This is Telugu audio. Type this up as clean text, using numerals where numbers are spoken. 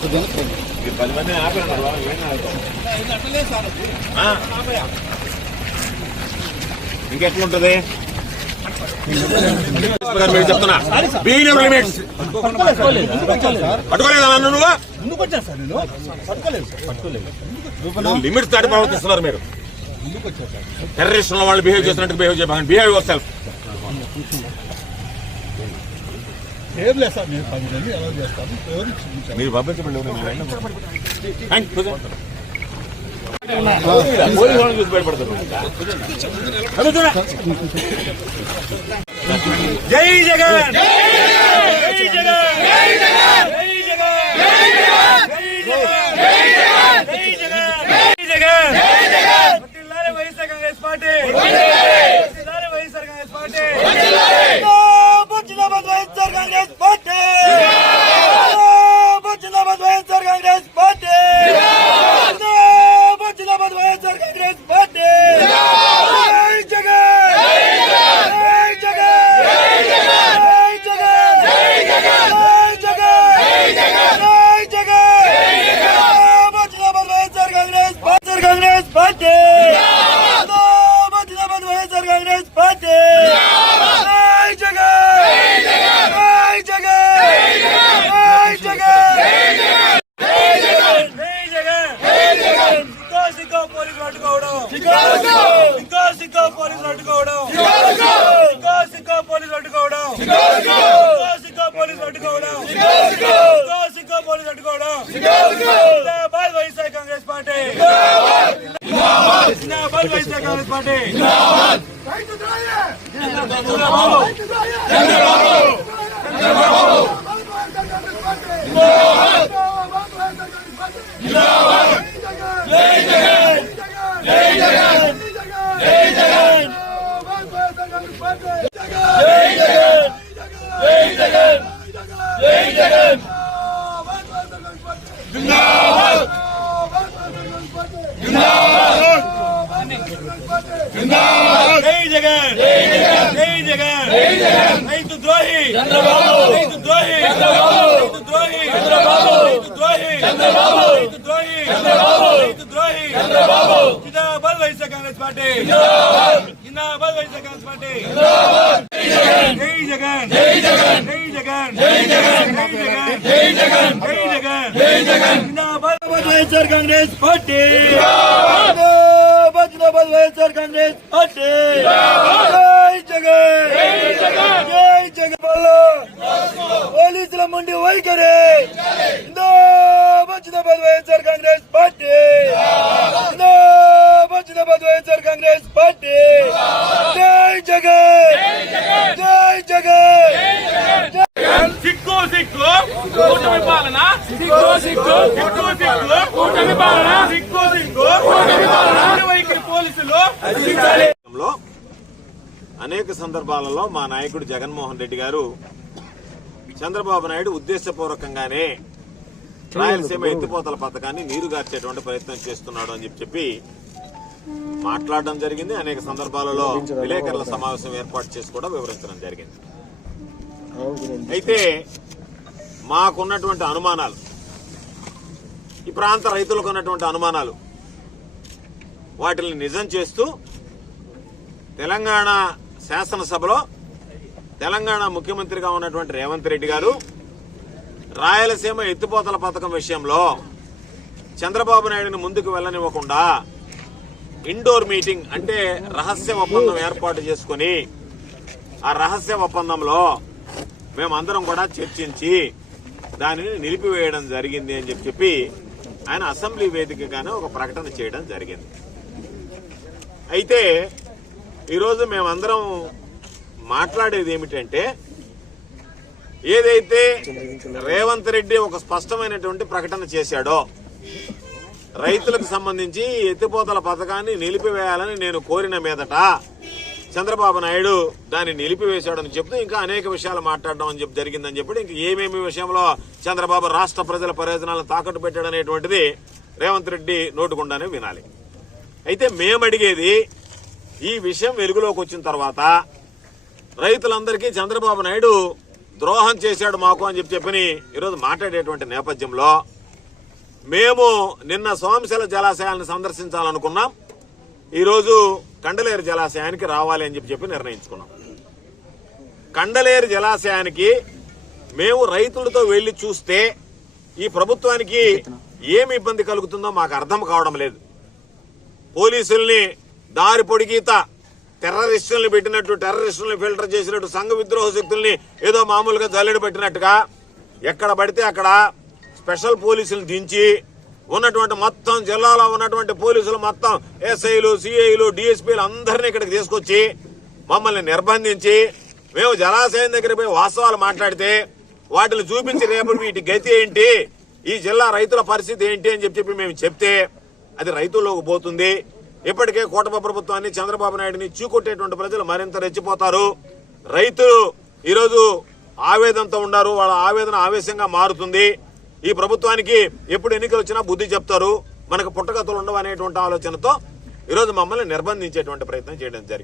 10 మంది ఇంకెట్లుంటది మీరు చెప్తున్నా పట్టుకోలేదా నువ్వు లిమిట్స్ దాటి ప్రవర్తిస్తున్నారు మీరు. టెర్రరిస్ట్ వాళ్ళు బిహేవ్ చేస్తున్నట్టు బిహేవ్ యువర్ సెల్ఫ్. మీరు పంపించండి చూసి భయపడతారు. జై జగన్, జై జగన్, జై జగన్, జై జగన్, జై జగన్, జై జగన్, జై జగన్, జై జగన్. వర్ధిల్లాలి వైఎస్ఆర్ కాంగ్రెస్ పార్టీ, వర్ధిల్లాలి వైఎస్ఆర్ కాంగ్రెస్ పార్టీ, జిందాబాద్ వైఎస్ఆర్ కాంగ్రెస్ పార్టీ, జిందాబాద్ వైఎస్ఆర్ కాంగ్రెస్ పార్టీ, జిందాబాద్ వైఎస్ఆర్ కాంగ్రెస్ పార్టీ. జై జగన్, జై జగన్, జై జగన్, జై జగన్, జై జగన్, జై జగన్, జై జగన్, జై జగన్. జిందాబాద్ వైఎస్ఆర్ కాంగ్రెస్ పార్టీ, జిందాబాద్ వైఎస్ఆర్ కాంగ్రెస్ పార్టీ. జై జగన్, జై జగన్, జై జగన్, జై జగన్, జై జగన్, జై జగన్, జై జగన్. సిగ్గో పోలీసులు అడ్డుకోవడం, సిగ్గో పోలీసులు అడ్డుకోవడం, సిగ్గో పోలీసులు అడ్డుకోవడం, సిగ్గో పోలీసులు అడ్డుకోవడం, సిగ్గో పోలీసులు అడ్డుకోవడం. జిందాబాద్ వైఎస్ఆర్ కాంగ్రెస్ పార్టీ, జిందాబాద్ వైఎస్ఆర్ కాంగ్రెస్ పార్టీ. రైతు ద్రోహి రైతు ద్రోహి రైతు ద్రోహి రైతు ద్రోహి రైతు ద్రోహి రైతు ద్రోహి. జిందాబాద్ వైఎస్ఆర్ కాంగ్రెస్ పార్టీ, జిందాబాద్ వైఎస్ఆర్ కాంగ్రెస్ పార్టీ. జై జగన్, జై జగన్, జై జగన్, జై జగన్, జై జగన్, జై జగన్, జై జగన్, జై జగన్. జిందాబాద్ వైఎస్ఆర్ కాంగ్రెస్ పార్టీ, జిందాబాద్ వైఎస్ఆర్ కాంగ్రెస్ పార్టీ. జై జగన్, జై జగన్, జై జగన్. పోలీసుల ముండి వైఖరి, జిందాబాద్ వైఎస్ఆర్ కాంగ్రెస్ పార్టీ, జిందాబాద్ వైఎస్ఆర్ కాంగ్రెస్ పార్టీ. జై జగన్, జై జగన్. సిక్కు సిక్కు కూటమి పాలన, సిక్కు సిక్కు సిక్కు సిక్కు కూటమి పాలన, సిక్కు సిక్కు కూటమి పాలన. వైఖరి పోలీసులు అనేక సందర్భాలలో మా నాయకుడు జగన్మోహన్ రెడ్డి గారు చంద్రబాబు నాయుడు ఉద్దేశపూర్వకంగానే రాయలసీమ ఎత్తిపోతల పథకాన్ని నీరుగార్చేటువంటి ప్రయత్నం చేస్తున్నాడు అని చెప్పి మాట్లాడడం జరిగింది. అనేక సందర్భాలలో విలేకరుల సమావేశం ఏర్పాటు చేసి కూడా వివరించడం జరిగింది. అయితే మాకున్నటువంటి అనుమానాలు, ఈ ప్రాంత రైతులకు ఉన్నటువంటి అనుమానాలు, వాటిని నిజం చేస్తూ తెలంగాణ శాసనసభలో తెలంగాణ ముఖ్యమంత్రిగా ఉన్నటువంటి రేవంత్ రెడ్డి గారు రాయలసీమ ఎత్తిపోతల పథకం విషయంలో చంద్రబాబు నాయుడుని ముందుకు వెళ్లనివ్వకుండా ఇండోర్ మీటింగ్ అంటే రహస్య ఒప్పందం ఏర్పాటు చేసుకుని ఆ రహస్య ఒప్పందంలో మేమందరం కూడా చర్చించి దానిని నిలిపివేయడం జరిగింది అని చెప్పి ఆయన అసెంబ్లీ వేదికగానే ఒక ప్రకటన చేయడం జరిగింది. అయితే ఈరోజు మేమందరం మాట్లాడేది ఏమిటంటే, ఏదైతే రేవంత్ రెడ్డి ఒక స్పష్టమైనటువంటి ప్రకటన చేశాడో, రైతులకు సంబంధించి ఎత్తిపోతల పథకాన్ని నిలిపివేయాలని నేను కోరిన మీదట చంద్రబాబు నాయుడు దాన్ని నిలిపివేశాడని చెప్తూ ఇంకా అనేక విషయాలు మాట్లాడడం అని చెప్పి జరిగిందని చెప్పి ఇంక ఏమేమి విషయంలో చంద్రబాబు రాష్ట్ర ప్రజల ప్రయోజనాలను తాకట్టు పెట్టాడనేటువంటిది రేవంత్ రెడ్డి నోటుకుండానే వినాలి. అయితే మేమడిగేది, ఈ విషయం వెలుగులోకి వచ్చిన తర్వాత రైతులందరికీ చంద్రబాబు నాయుడు ద్రోహం చేశాడు మాకు అని చెప్పి ఈరోజు మాట్లాడేటువంటి నేపథ్యంలో మేము నిన్న సోమశిల జలాశయాలను సందర్శించాలనుకున్నాం. ఈరోజు కండలేరు జలాశయానికి రావాలి అని చెప్పి నిర్ణయించుకున్నాం. కండలేరు జలాశయానికి మేము రైతులతో వెళ్లి చూస్తే ఈ ప్రభుత్వానికి ఏమి ఇబ్బంది కలుగుతుందో మాకు అర్థం కావడం లేదు. పోలీసుల్ని దారి పొడిగీత టెర్రరిస్టుల్ని పెట్టినట్టు, టెర్రరిస్టుల్ని ఫిల్టర్ చేసినట్టు, సంఘ విద్రోహ శక్తుల్ని ఏదో మామూలుగా జల్లెడు పెట్టినట్టుగా ఎక్కడ పడితే అక్కడ స్పెషల్ పోలీసులు దించి ఉన్నటువంటి మొత్తం జిల్లాలో ఉన్నటువంటి పోలీసులు మొత్తం ఎస్ఐలు, సిఐలు, డిఎస్పీలు అందరినీ ఇక్కడికి తీసుకొచ్చి మమ్మల్ని నిర్బంధించి మేము జలాశయం దగ్గర పోయి వాస్తవాలు మాట్లాడితే వాటిని చూపించి రేపు వీటి గతి ఏంటి, ఈ జిల్లా రైతుల పరిస్థితి ఏంటి అని చెప్పి మేము చెప్తే అది రైతుల్లోకి పోతుంది. ఇప్పటికే కూటమి ప్రభుత్వాన్ని, చంద్రబాబు నాయుడిని చీకొట్టేటువంటి ప్రజలు మరింత రెచ్చిపోతారు. రైతులు ఈరోజు ఆవేదనతో ఉన్నారు. వాళ్ళ ఆవేదన ఆవేశంగా మారుతుంది. ఈ ప్రభుత్వానికి ఎప్పుడు ఎన్నికలు వచ్చినా బుద్ధి చెప్తారు, మనకు పుట్టగతులు ఉండవు అనేటువంటి ఆలోచనతో ఈరోజు మమ్మల్ని నిర్బంధించేటువంటి ప్రయత్నం చేయడం జరిగింది.